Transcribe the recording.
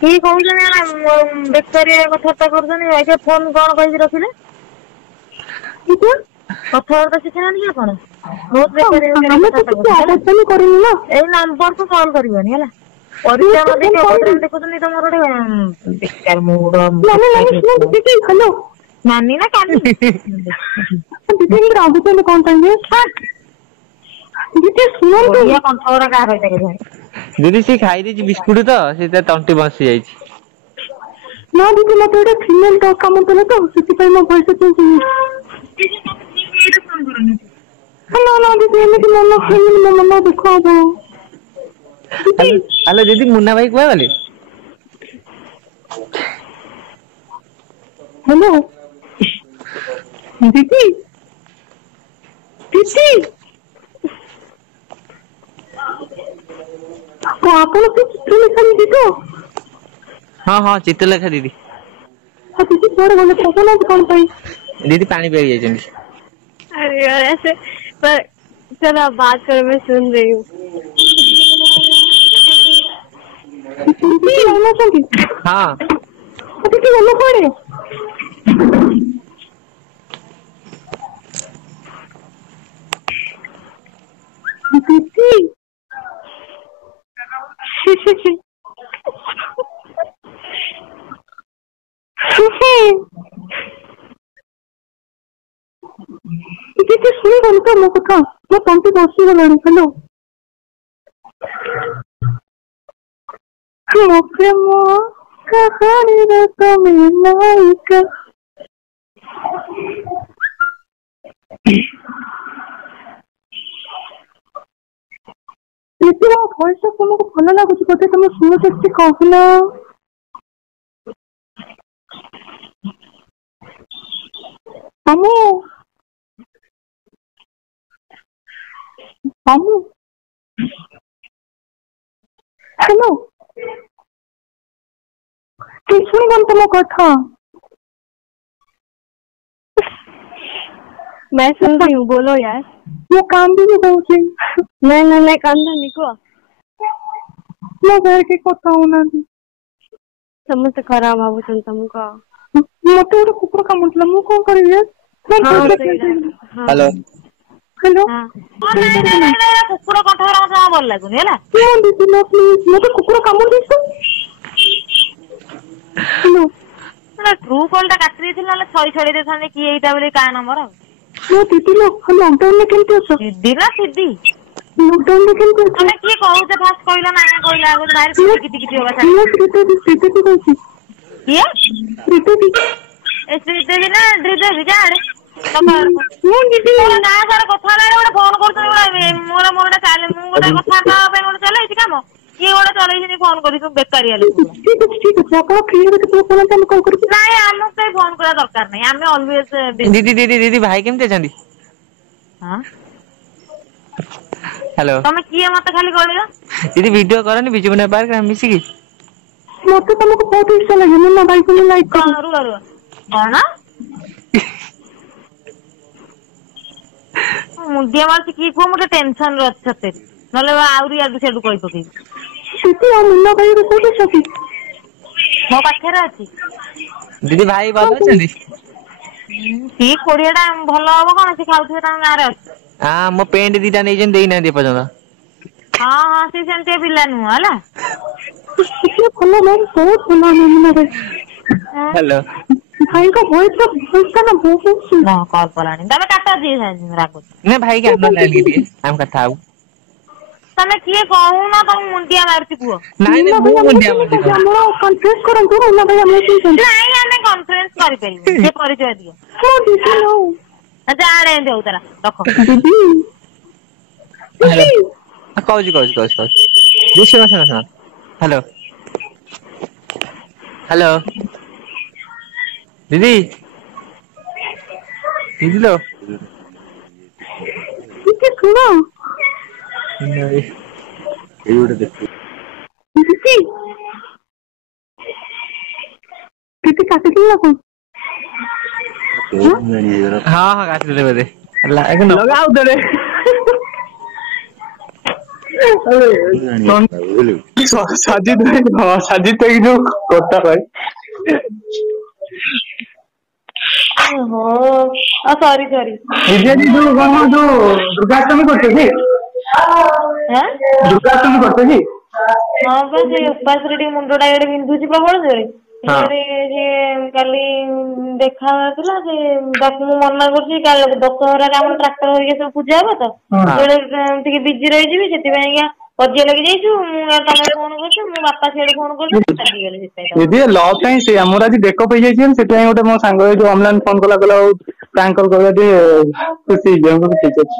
କି କହୁଛନ୍ତି ବେକାରିଆ କଥାବାର୍ତ୍ତା କରୁଛନ୍ତି। ଆଜ୍ଞା ଫୋନ କଣ କହିକି ରଖିଲେ? କଥାବାର୍ତ୍ତା ଶିଖିନାହାନ୍ତି କି ଆପଣ? ବହୁତ ବେକାରିଆ କଥାବାର୍ତ୍ତା କରୁଛନ୍ତି। ଏଇ ନମ୍ବରକୁ କଲ୍ କରିବନି ହେଲା। ପରିଚୟ ନ ଦେଇକି ଅଭଦ୍ରାମି ଦେଖୁଛନ୍ତି ତମର ଗୋଟେ ବେକାର ମୁଣ୍ଡ। ନାନୀ ନା କାନି? ରାଗୁଛନ୍ତି କଣ ପାଇଁ? ଦିଦି ସେ ଖାଇ ଦେଇଛି ବିସ୍କୁଟ ତ ସେ ତା ତଣ୍ଟି ବସି ଯାଇଛି। ନା ଦିଦି ମତେ ଗୋଟେ ଫିମେଲ କାମ ଦେଲା ତ ସେଥିପାଇଁ ମୋ ଭଏସ ଚେଞ୍ଜ ହେଇଯାଇଛି। ନା ଦିଦି ଏମିତି ମୋ ମନ ଦୁଃଖ ହବ। ହ୍ୟାଲୋ ଦିଦି ମୁନା ଭାଇ କୁଆଡେ ଗଲେ? ହ୍ୟାଲୋ ଦିଦି ଦିଦି ଆପଣ ସେ ଚିତ୍ର ଲେଖନ୍ତି ତ? ହଁ ହଁ ଚିତ୍ରଲେଖା ଦିଦି। ଆଉ ଦିଦି କୁଆଡେ ଗଲେ ପଚାରୁନାହାନ୍ତି କଣ ପାଇଁ? ଦିଦି ପାଣି ପିଇବାକୁ ଯାଇଛନ୍ତି। अरे यार ऐसे पर चलो आप बात करो मैं सुन रही हूँ। ହଁ ଦିଦି ଶୁଣିବନି ତ ମୋ କଥା? ମୋ ତଣ୍ଟି ବସିଗଲାଣି। ହ୍ୟାଲୋ ମୋ ପ୍ରେମ କାହାଣୀର ତମେ ନାୟିକା। ଦିଦି ମୋ ଭଏସ ତମକୁ ଭଲ ଲାଗୁଛି ବୋଧେ? ତମେ ଶୁଣୁଛ କିଛି କହୁନ? ମାମୁଁ ମାମୁଁ ହ୍ୟାଲୋ ଶୁଣିବନି ତ ମୋ କଥା? मैं सुन रही हूँ बोलो यार। ମୁଁ କାନ୍ଦିବି କହୁଛି। नहीं कांदनी को ମୋ ଘରେ କେହି କଥା ହଉନାହାନ୍ତି। ସମସ୍ତେ ଖରାପ ଭାବୁଛନ୍ତି ତମକୁ। ମତେ ଗୋଟେ କୁକୁର କାମୁଡିଥିଲା, ମୁଁ କଣ କରିବି? ହ୍ୟାଲୋ ହ୍ୟାଲୋ କୁକୁର କଣ୍ଠ ମତେ ଭଲ ଲାଗୁନି ହେଲା। ମତେ କୁକୁର କାମୁଡି ଦେଇଛି। ଟ୍ରୁ କଲ୍ ଟା କାଟି ଦେଇଥିଲି, ନହେଲେ ଛଡେଇ ଦେଇଥାନ୍ତି କିଏ ଏଇଟା ବୋଲି କାହା ନମ୍ବର। ମୋ ଦିଦି ଲକଡାଉନରେ କେମିତି ଅଛ? ଦିଦି ନା ସିଦି ଲକଡାଉନରେ କେମିତି ଅଛ? ତମେ କିଏ କହୁଛ ଫାଷ୍ଟ କହିଲ ନା କହିଲା ଆଗ ଭାରି କିଟି ହବା ଶ୍ରୀଦେବୀ କହୁଛି। କିଏ? ଶ୍ରୀଦେବୀ। ଏ ଶ୍ରୀଦେବୀ ନା ଶ୍ରୀଦେବୀ ଯାଆଡେ ମୁଁ ଦିଦି ନା ସାର କଥା ହେଲା ଗୋଟେ ଫୋନ କରୁଛନ୍ତି ମୋର ଗୋଟେ ଚାଲେ ମୁଁ ଗୋଟେ କଥାବାର୍ତ୍ତା ହେବା ପାଇଁ ଗୋଟେ ଚଲେଇଛି କାମ। କିଏ ଗୋଟେ ଚଲେଇଛନ୍ତି ଫୋନ କରିକି ବେକାରିଆ ଲୋକ। ଠିକ ଅଛି ଆପଣ ଫ୍ରି ହେବେ କେତେବେଳେ କହୁନାହାନ୍ତି ଆମେ କଲ୍ କରିବୁ। ନାଇଁ ଆମକୁ କେହି ଫୋନ କରିବା ଦରକାର ନାହିଁ, ଆମେ ଅଲୱେଜ ଦିଦି ଭାଇ କେମିତି ଅଛନ୍ତି? ହଁ ହ୍ୟାଲୋ ତମେ କିଏ ମତେ ଖାଲି କହିଲ? ଦିଦି ଭିଡିଓ କରନି ବିଜୁ ପଟ୍ଟନାୟକ ପାର୍କ ଆମେ ମିଶିକି। ମତେ ତମକୁ ବହୁତ ଇଚ୍ଛା ଲାଗେ, ମୁଁ ନା ଭାଇକୁ ଲାଇକ୍ କରେ। କଣ ମୁଣ୍ଡିଆ ମାରୁଛି କି କୁହ? ମୁଁ ଟିକେ ଟେନସନରେ ଅଛି ସତରେ, ନହେଲେ ଆହୁରି ଆଡୁ ସିଆଡୁ କହି ପକେଇବି। ଦିଦି ଆଉ ମୁନା ଭାଇ ଏବେ କୋଉଠି ଅଛନ୍ତି? ମୋ ପାଖରେ ଅଛି। ଦିଦି ଭାଇ ଭଲ ଅଛନ୍ତି? ସିଏ କୋଡିଏଟା ଭଲ ହବ କଣ, ସେ ଖାଉଥିବେ ତାଙ୍କ ଗାଁରେ ଅଛି। ହଁ ମୋ ପେଣ୍ଟ ଦିଟା ନେଇଛନ୍ତି, ଦେଇନାହାନ୍ତି ଏପର୍ଯ୍ୟନ୍ତ। ହଁ ସେ ସେମିତିଆ ପିଲା ନୁହଁ ହେଲା। ଭଲ ବହୁତ ଭଲ। ହ୍ୟାଲୋ ଭାଇଙ୍କ ଭଏସ ନା ବହୁତ କଲ୍ କଲାଣି, ତମେ କାଟ ରାଗୁଛି। ନା ଭାଇ କି ଆଣୁନାହାନ୍ତି ଟିକେ ଆମେ କଥା ହବୁ। ତମେ କିଏ କହୁନ ତମକୁ ମୁଣ୍ଡିଆ ମାରୁଛି କୁହ? ନାଇଁ ନାଇଁ ମୁଁ ମୁଣ୍ଡିଆ ମାରୁଛି ତମକୁ। କନଫରେନ୍ସ କରନ୍ତୁ। ନାଇଁ ଆମେ କନଫରେନ୍ସ କରିପାରିବୁନି, ସେ ପରିଚୟ ଦିଅ। ଯାଆଡେ ଏମିତି ହଉ ତାରା ରଖ। ହ୍ୟାଲୋ କହୁଛି ଶୁଣ ହ୍ୟାଲୋ ହ୍ୟାଲୋ ଦିଦି ଦିଦି ଲୋ ଟିକେ ଶୁଣ। ଏଇ ଗୋଟେ ଦେଖ। ଦିଦି କାଟିଦେଲା କଣ? ହଁ କାଟିଦେଲେ ବୋଧେ। ଲଗା ଆଉଥରେ। साजिद भाई साजिद भाई जो कोटा भाई सॉरी सॉरी विजय जी जो दुर्गाष्टमी करते जी दुर्गाष्टमी करते जी हाँ बस उपास मुंडा इे बिंधुची प्रबल जोरे काली देखा मु मना कर दशहरा आम ट्राक्टर हरिका सब पूजा हे तो बिजी रही पजिया लगी जाइछु तमे फोन करछु मो बापा सियाडे फोन करछु चाली गेले सेते दीदी लॉक टाइम से हमर आज देखो पई जाइछन सेते गोटे मो सांग जो ऑनलाइन फोन कला कला प्रैंक कॉल करबा दे खुशी जे ठीक अछि।